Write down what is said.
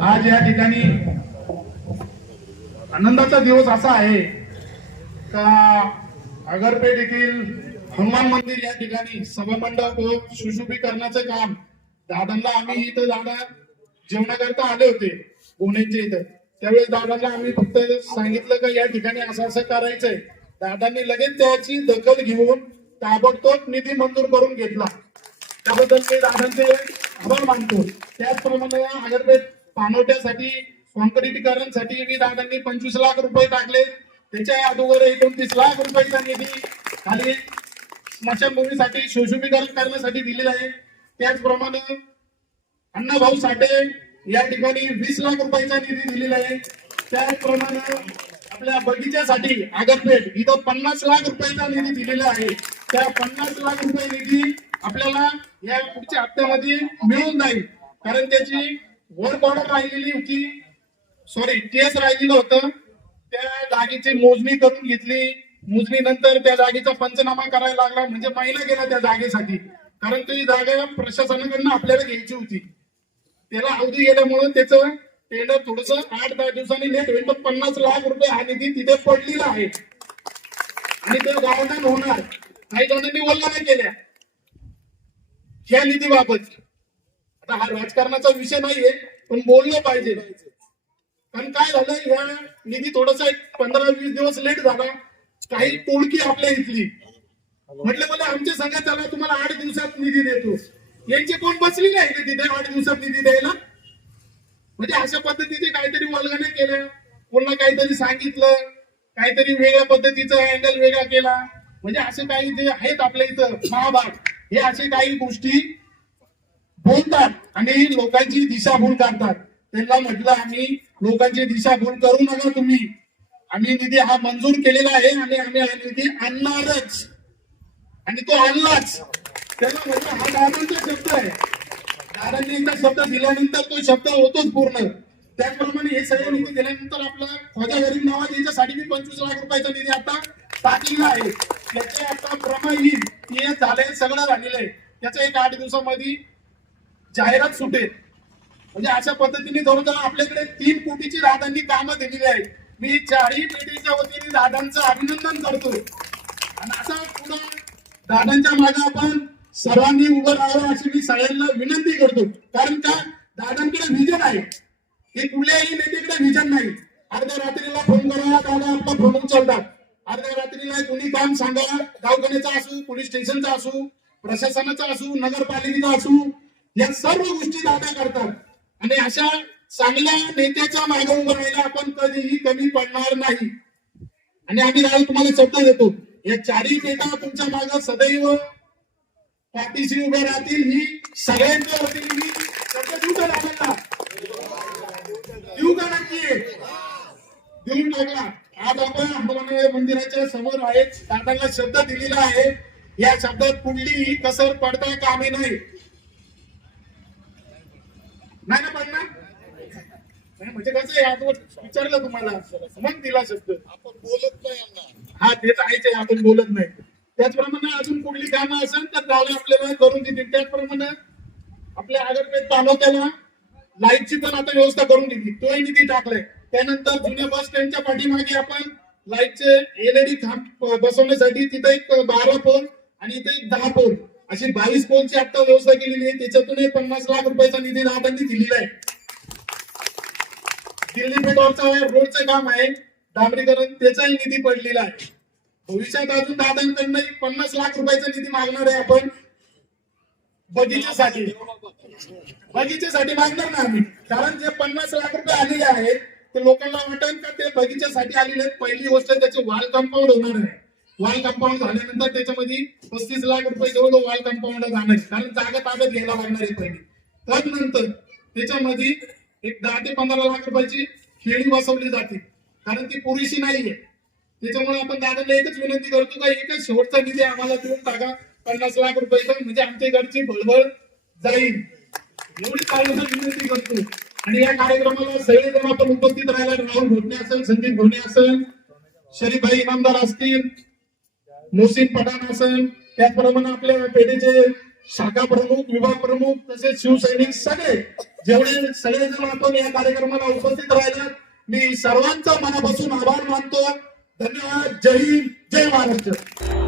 आज या ठिकाणी आनंदाचा दिवस असा आहे का अगरपेठ येथील हनुमान मंदिर या ठिकाणी सभामंडप व सुशोभीकरणाचं काम. दादांना आम्ही इथं दादा जेवणाकरता आले होते पुण्याच्या इथं. त्यावेळेस दादांना आम्ही फक्त सांगितलं का या ठिकाणी असं असं करायचंय. दादांनी लगेच त्याची दखल घेऊन ताबडतोब निधी मंजूर करून घेतला. त्याबद्दल मी दादांचे आभार मानतो. त्याचप्रमाणे अगरपेठ पाणवठ्यासाठी कॉन्क्रिटीकरणसाठी मी दादांनी पंचवीस लाख रुपये टाकले. त्याच्या अगोदर एकोणतीस लाख रुपयाचा निधी खाली स्मशानभूमीसाठी सुशोभीकरण करण्यासाठी दिलेला आहे. त्याचप्रमाणे अण्णाभाऊ साठे या ठिकाणी वीस लाख रुपयाचा निधी दिलेला आहे. त्याचप्रमाणे आपल्या बगीच्यासाठी आगरपेठ इथं पन्नास लाख रुपयाचा निधी दिलेला आहे. त्या पन्नास लाख रुपये निधी आपल्याला या पुढच्या हप्त्यामध्ये मिळून जाईल. कारण त्याची वर बॉर्डर राहिलेली होती? सॉरी केस राहिलेलं होतं. त्या जागेची मोजणी करून घेतली. मोजणी नंतर त्या जागेचा पंचनामा करायला लागला. म्हणजे महिला गेला त्या जागेसाठी. कारण ती जागा प्रशासनाकडनं आपल्याला घ्यायची होती. त्याला अवधी गेल्यामुळे त्याचं टेंडर थोडस आठ दहा दिवसांनी लेट होईल. पण पन्नास लाख रुपये हा निधी तिथे पडलेला आहे. आणि ते गव्हर्नमेंट होणार. काही जणांनी वल्गना केल्या. ह्या निधीबाबत. आता हा राजकारणाचा विषय नाहीये पण बोललं पाहिजे. कारण काय झालं ह्या निधी थोडासा एक पंधरा वीस दिवस लेट झाला. काही टोळकी आपल्या इथली. म्हटलं मला आमच्या संघात चला तुम्हाला आठ दिवसात निधी देतो. यांचे कोण बसली नाही का तिथे आठ दिवसात निधी द्यायला? म्हणजे अशा पद्धतीने काहीतरी वल्गना केल्या पुन्हा काहीतरी सांगितलं. काहीतरी वेगळ्या पद्धतीचा अँगल वेगळा केला. म्हणजे असे काही जे आहेत आपल्या इथं महाभाग हे असे काही गोष्टी बोलतात आणि लोकांची दिशाभूल करतात. त्यांना म्हटलं आम्ही लोकांची दिशाभूल करू नका तुम्ही. आम्ही निधी हा मंजूर केलेला आहे आणि आम्ही हा निधी आणणारच. आणि तो आणलाच. त्याला म्हटलं हा दादांचा शब्द आहे. दादांनी एकदा शब्द दिल्यानंतर तो शब्द होतोच पूर्ण. त्याचप्रमाणे हे सगळे निधी दिल्यानंतर आपला ख्वाजा गरीब नवाज याच्यासाठी मी पंचवीस लाख रुपयाचा निधी आता टाकलेला आहे. त्याचे आता प्रमाण येईल हे झालंय सगळं झालेलं आहे. त्याचं एक आठ दिवसामध्ये जाहिरात सुटेल. म्हणजे अशा पद्धतीने जवळजवळ आपल्याकडे तीन कोटीची दादांनी कामं दिलेली आहेत. मी चारही पेटीच्या वतीने दादांचं अभिनंदन करतो. आणि असा पुन्हा दादांच्या मागे आपण सर्वांनी उभं राहावं अशी मी सगळ्यांना विनंती करतो. कारण का? दादांकडे विजन आहे. हे कुठल्याही नेत्याकडे विजन नाही. अर्ध्या रात्रीला फोन करा दादा आपला फोन उचलतात. अर्ध्या रात्रीला कुणी काम सांगा दवाखान्याचा असू पोलीस स्टेशनचा असू प्रशासनाचा असू नगरपालिकेचा असू या सर्व गोष्टी दादा करतात. आणि अशा चांगल्या नेत्याच्या मागे उभं राहायला आपण कधीही कमी पडणार नाही. आणि आम्ही राहुल तुम्हाला शब्द देतो या चारही नेता तुमच्या मागे सदैव पाठीशी उभे राहतील. ही सगळ्यांच्या वतीने मी शब्द देऊ का दादांना? देऊ का नक्की? देऊन टाकला. आज आपण हनुमान मंदिराच्या समोर आहेत. दादांना शब्द दिलेला आहे. या शब्दात कुठलीही कसर पडता कामे नाही. नाही ना पडणार नाही, म्हणजे कसं आहे आता विचारलं तुम्हाला मग दिला शब्द. आपण बोलत नाही यांना. हा तेच आहे आपण बोलत नाही. त्याचप्रमाणे अजून कुठली कामं असेल तर दादा आपल्याला करून देतील. त्याचप्रमाणे आपल्या आगरपेठ तालुक्याला लाईटची पण आता व्यवस्था करून दिली. तोही निधी टाकलाय. त्यानंतर जुन्या बस स्टँडच्या पाठीमागे आपण लाईटचे एलईडी खांब बसवण्यासाठी तिथे एक बारा पोल आणि इथे एक दहा पोल. अशी बावीस पोलची आता व्यवस्था केलेली आहे त्याच्यातून पन्नास लाख रुपयाचा निधी दादांनी दिलेला आहे. दिल्ली पेट्रोलचं रोडचं काम आहे डांबरीकरण त्याचाही निधी पडलेला आहे. भविष्यात अजून दादांकडनं पन्नास लाख रुपयाचा निधी मागणार आहे आपण. बगीच्यासाठी. बगीच्यासाठी मागणार ना आम्ही. कारण जे पन्नास लाख रुपये आलेले आहेत ते लोकांना वाटेल का ते बगीच्यासाठी आलेले आहेत? पहिली गोष्ट त्याचे वाल कंपाऊंड होणार आहे. वाय कंपाऊंड झाल्यानंतर त्याच्यामध्ये पस्तीस लाख रुपये जवळ वाय कंपाऊंड जाणार कारण जागा ताब्यात घ्यायला लागणार आहे पहिले. त्यानंतर त्याच्यामध्ये एक दहा ते पंधरा लाख रुपयाची खेळी बसवली जाते. कारण ती पुरेशी नाहीये. त्याच्यामुळे आपण दादाला एकच विनंती करतो का एकच शेवटचा निधी आम्हाला देऊन टाका. पन्नास लाख रुपयाचा म्हणजे आमच्या घरची भळभळ जाईल. एवढी कार्यक्रम विनंती करतो. आणि या कार्यक्रमाला सगळेजण आपण उपस्थित राहायला राहुल घोटणे असेल संदीप घोणे असेल शरीफभाई इनामदार असतील मोहसिन पठाण असेल त्याचप्रमाणे आपल्या पेढेचे शाखा प्रमुख विभाग प्रमुख तसेच शिवसैनिक सगळे जेवढे सगळेजण आपण या कार्यक्रमाला उपस्थित राहिला मी सर्वांचा मनापासून आभार मानतो. धन्यवाद. जय हिंद. जय महाराष्ट्र.